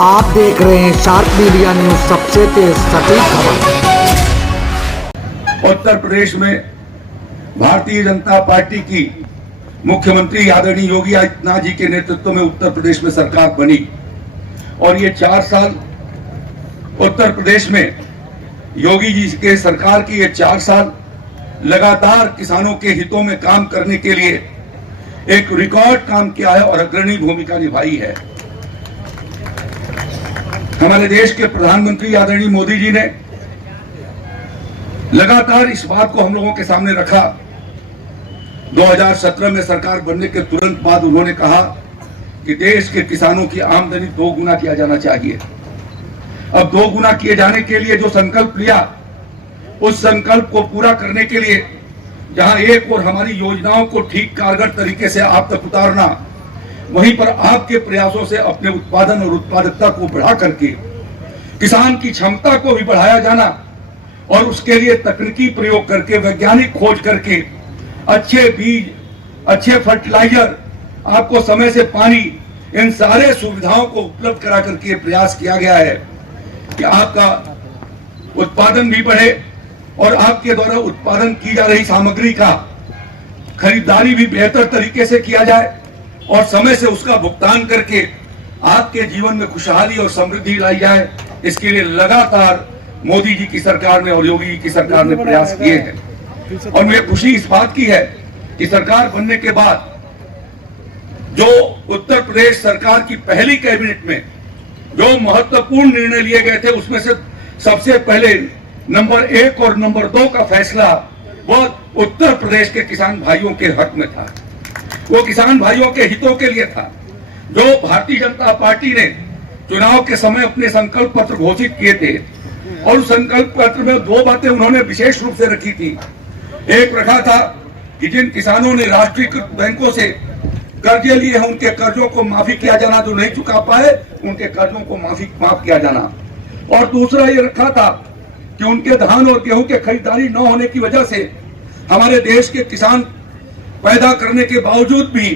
आप देख रहे हैं शार्प मीडिया न्यूज, सबसे तेज सटीक खबर। उत्तर प्रदेश में भारतीय जनता पार्टी की मुख्यमंत्री आदरणीय योगी आदित्यनाथ जी के नेतृत्व में उत्तर प्रदेश में सरकार बनी और ये 4 साल उत्तर प्रदेश में योगी जी के सरकार की ये 4 साल लगातार किसानों के हितों में काम करने के लिए एक रिकॉर्ड काम किया है और अग्रणी भूमिका निभाई है। हमारे देश के प्रधानमंत्री आदरणीय मोदी जी ने लगातार इस बात को हम लोगों के सामने रखा। 2017 में सरकार बनने के तुरंत बाद उन्होंने कहा कि देश के किसानों की आमदनी 2 गुना किया जाना चाहिए। अब 2 गुना किए जाने के लिए जो संकल्प लिया, उस संकल्प को पूरा करने के लिए जहां एक और हमारी योजनाओं को ठीक कारगर तरीके से आप तक उतारना, वहीं पर आपके प्रयासों से अपने उत्पादन और उत्पादकता को बढ़ा करके किसान की क्षमता को भी बढ़ाया जाना और उसके लिए तकनीकी प्रयोग करके, वैज्ञानिक खोज करके, अच्छे बीज, अच्छे फर्टिलाइजर, आपको समय से पानी, इन सारे सुविधाओं को उपलब्ध करा करके प्रयास किया गया है कि आपका उत्पादन भी बढ़े और आपके द्वारा उत्पादन की जा रही सामग्री का खरीदारी भी बेहतर तरीके से किया जाए और समय से उसका भुगतान करके आपके जीवन में खुशहाली और समृद्धि लाई जाए। इसके लिए लगातार मोदी जी की सरकार ने और योगी जी की सरकार ने प्रयास किए हैं और मुझे खुशी इस बात की है कि सरकार बनने के बाद जो उत्तर प्रदेश सरकार की पहली कैबिनेट में जो महत्वपूर्ण निर्णय लिए गए थे, उसमें से सबसे पहले नंबर 1 और नंबर 2 का फैसला वो उत्तर प्रदेश के किसान भाइयों के हक में था। वो किसान भाइयों के हितों के लिए था। जो भारतीय जनता पार्टी ने चुनाव के समय अपने संकल्प पत्र घोषित किए थे और उस संकल्प पत्र में 2 बातें उन्होंने विशेष रूप से रखी थी। एक रखा था कि जिन किसानों ने राष्ट्रीयकृत बैंकों से कर्जे लिए हैं, उनके कर्जों को माफी किया जाना, जो नहीं चुका पाए उनके कर्जों को माफ किया जाना। और दूसरा ये रखा था कि उनके धान और गेहूं के खरीदारी न होने की वजह से हमारे देश के किसान पैदा करने के बावजूद भी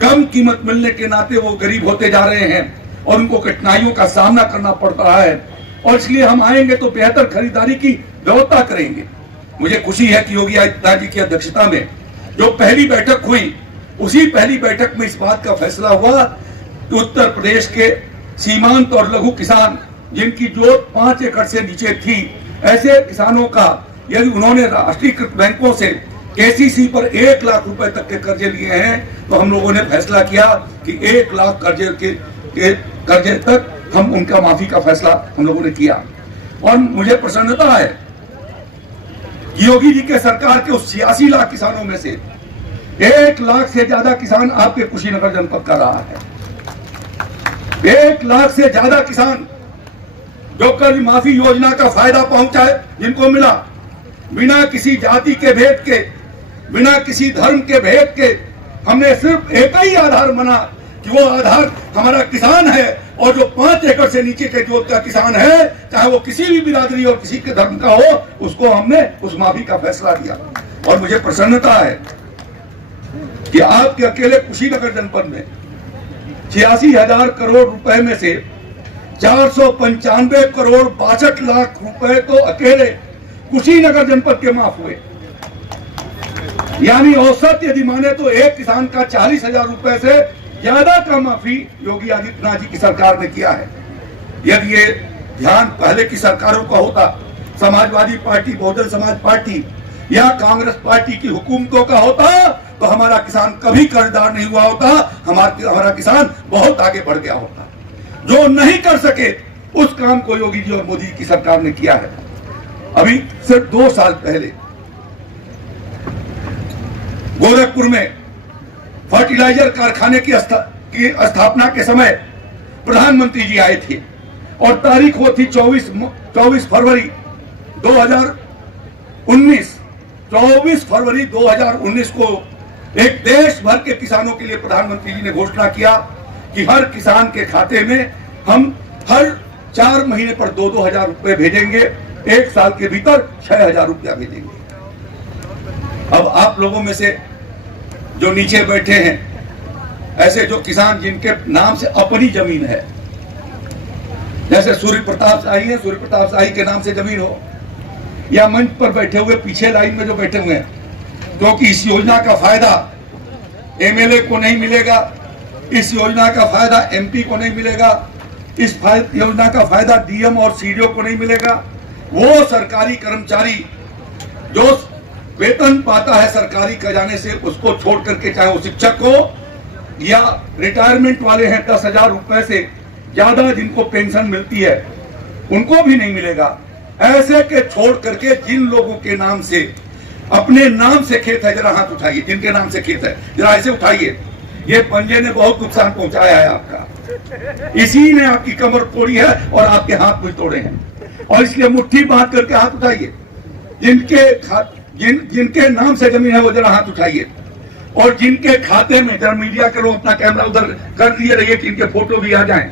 कम कीमत मिलने के नाते वो गरीब होते जा रहे हैं और उनको कठिनाइयों का सामना करना पड़ रहा है और इसलिए हम आएंगे तो बेहतर खरीदारी की व्यवस्था करेंगे। मुझे खुशी है कि योगी आदित्यनाथ जी की अध्यक्षता में जो पहली बैठक हुई, उसी पहली बैठक में इस बात का फैसला हुआ कि उत्तर प्रदेश के सीमांत और लघु किसान जिनकी जोत 5 एकड़ से नीचे थी, ऐसे किसानों का यदि उन्होंने राष्ट्रीयकृत बैंकों से केसीसी पर 1 लाख रुपए तक के कर्जे लिए हैं तो हम लोगों ने फैसला किया कि 1 लाख कर्जे तक हम उनका माफी का फैसला हम लोगों ने किया। और मुझे प्रसन्नता है कि योगी जी के सरकार के उस 86 लाख किसानों में से 1 लाख से ज्यादा किसान आपके कुशीनगर जनपद का रहा है। 1 लाख से ज्यादा किसान जो कर्ज माफी योजना का फायदा पहुंचाए, जिनको मिला, बिना किसी जाति के भेद के, बिना किसी धर्म के भेद के, हमने सिर्फ एक ही आधार माना कि वो आधार हमारा किसान है और जो 5 एकड़ से नीचे के जोत का किसान है, चाहे वो किसी भी बिरादरी और किसी के धर्म का हो, उसको हमने उस माफी का फैसला दिया। और मुझे प्रसन्नता है कि आपके अकेले कुशीनगर जनपद में 86,000 करोड़ रुपए में से 495 करोड़ 62 लाख रुपए तो अकेले कुशीनगर जनपद के माफ हुए। यानी औसत यदि माने तो एक किसान का 40,000 रुपए से ज्यादा का माफी योगी आदित्यनाथ जी की सरकार ने किया है। यदि ये ध्यान पहले की सरकारों का होता, समाजवादी पार्टी, बहुजन समाज पार्टी या कांग्रेस पार्टी की हुकूमतों का होता, तो हमारा किसान कभी कर्जदार नहीं हुआ होता, हमारा किसान बहुत आगे बढ़ गया होता। जो नहीं कर सके उस काम को योगी जी और मोदी की सरकार ने किया है। अभी सिर्फ 2 साल पहले गोरखपुर में फर्टिलाइजर कारखाने की स्थापना के समय प्रधानमंत्री जी आए थे और तारीख वो थी 24 फरवरी 2019। 24 फरवरी 2019 को एक देश भर के किसानों के लिए प्रधानमंत्री जी ने घोषणा किया कि हर किसान के खाते में हम हर 4 महीने पर 2-2 हजार रुपए भेजेंगे, 1 साल के भीतर 6,000 रुपया भेजेंगे। अब आप लोगों में से जो नीचे बैठे हैं, ऐसे जो किसान जिनके नाम से अपनी जमीन है, जैसे सूर्य प्रताप शाही है, सूर्य प्रताप शाही के नाम से जमीन हो, या मंच पर बैठे हुए पीछे लाइन में जो बैठे हुए हैं, क्योंकि इस योजना का फायदा एमएलए को नहीं मिलेगा, इस योजना का फायदा एमपी को नहीं मिलेगा, इस योजना का फायदा डीएम और सीडीओ को नहीं मिलेगा। वो सरकारी कर्मचारी जो वेतन पाता है सरकारी खजाने से, उसको छोड़ करके, चाहे वो शिक्षक हो या रिटायरमेंट वाले हैं 10,000 रुपए से ज्यादा जिनको पेंशन मिलती है, उनको भी नहीं मिलेगा। ऐसे के छोड़ करके जिन लोगों के नाम से, अपने नाम से खेत है, जरा हाथ उठाइए, जिनके नाम से खेत है जरा ऐसे उठाइए। ये पंजे ने बहुत नुकसान पहुंचाया है आपका, इसी ने आपकी कमर तोड़ी है और आपके हाथ भी तोड़े हैं, और इसलिए मुट्ठी बांध करके हाथ उठाइए। जिनके नाम से जमीन है वो जरा हाथ उठाइए, और जिनके खाते में, जरा मीडिया के लोग अपना कैमरा उधर कर लिए रहिए कि इनके फोटो भी आ जाएं,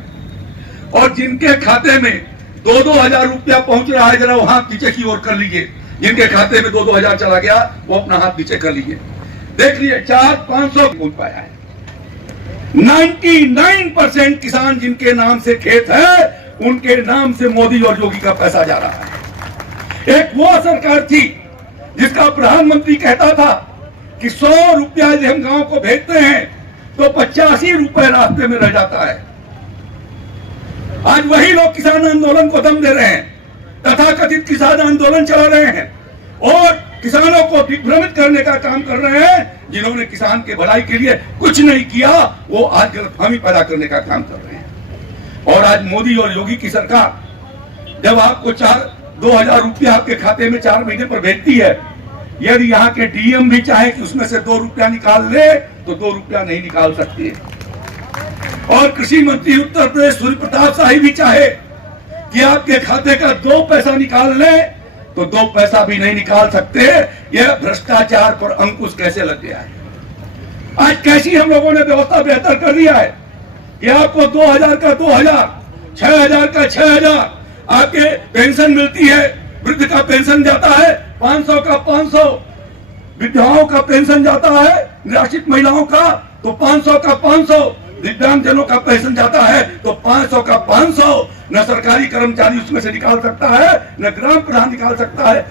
और जिनके खाते में 2-2 हजार रुपया पहुंच रहा है, जरा वो हाथ नीचे की ओर कर लीजिए। जिनके खाते में 2-2 हजार चला गया वो अपना हाथ नीचे कर लीजिए। देख लीजिए 400-500 पहुंच पाया है। 99% किसान जिनके नाम से खेत है, उनके नाम से मोदी और योगी का पैसा जा रहा है। एक वो सरकार थी जिसका प्रधानमंत्री कहता था कि 100 रुपया यदि हम गांव को भेजते हैं तो 85 रुपए रास्ते में रह जाता है। आज वही लोग किसान आंदोलन को दम दे रहे हैं, तथाकथित किसान आंदोलन चला रहे हैं और किसानों को विभ्रमित करने का काम कर रहे हैं। जिन्होंने किसान के भलाई के लिए कुछ नहीं किया, वो आज गलतफहमी पैदा करने का काम कर रहे हैं। और आज मोदी और योगी की सरकार जब आपको 2,000 रुपया आपके खाते में 4 महीने पर भेजती है, यदि यहाँ के डीएम भी चाहे कि उसमें से 2 रुपया निकाल ले तो 2 रुपया नहीं निकाल सकती है। और कृषि मंत्री उत्तर प्रदेश सूर्य प्रताप शाही भी चाहे कि आपके खाते का 2 पैसा निकाल ले तो 2 पैसा भी नहीं निकाल सकते। यह भ्रष्टाचार पर अंकुश कैसे लग गया है। आज कैसी हम लोगों ने व्यवस्था बेहतर कर दिया है कि आपको 2,000 का 2,000, 6,000 का 6,000 आपके पेंशन मिलती है। वृद्ध का पेंशन जाता है 500 का 500, विधवाओं का पेंशन जाता है, निराश्रित महिलाओं का तो 500 का 500, दिव्यांगजनों का पेंशन जाता है तो 500 का 500। न सरकारी कर्मचारी उसमें से निकाल सकता है, न ग्राम प्रधान निकाल सकता है।